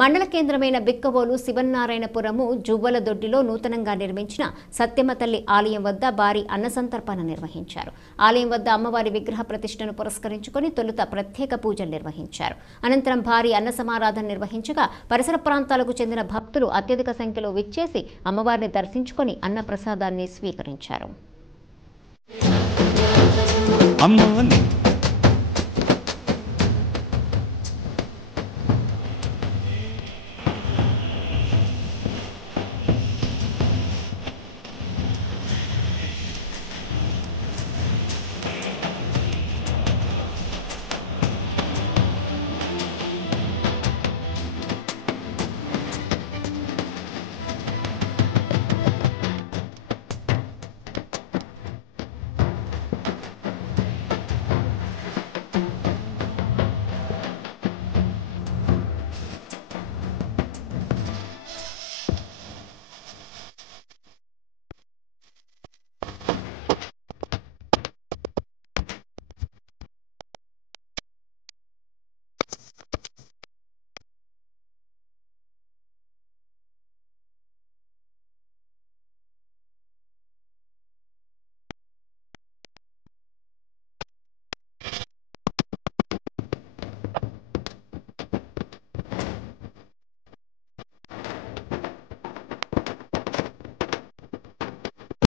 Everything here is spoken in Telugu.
మండల కేంద్రమైన బిక్కవోలు శివనారాయణపురము జువ్వలదొడ్డిలో నూతనంగా నిర్మించిన సత్యమ్మ తల్లి ఆలయం వద్ద భారీ అన్నసంతర్పణ నిర్వహించారు. ఆలయం వద్ద అమ్మవారి విగ్రహ ప్రతిష్టను పురస్కరించుకొని తొలుత ప్రత్యేక పూజలు నిర్వహించారు. అనంతరం భారీ అన్న సమారాధన నిర్వహించగా పరిసర ప్రాంతాలకు చెందిన భక్తులు అత్యధిక సంఖ్యలో విచ్చేసి అమ్మవారిని దర్శించుకొని అన్న ప్రసాదాన్ని స్వీకరించారు.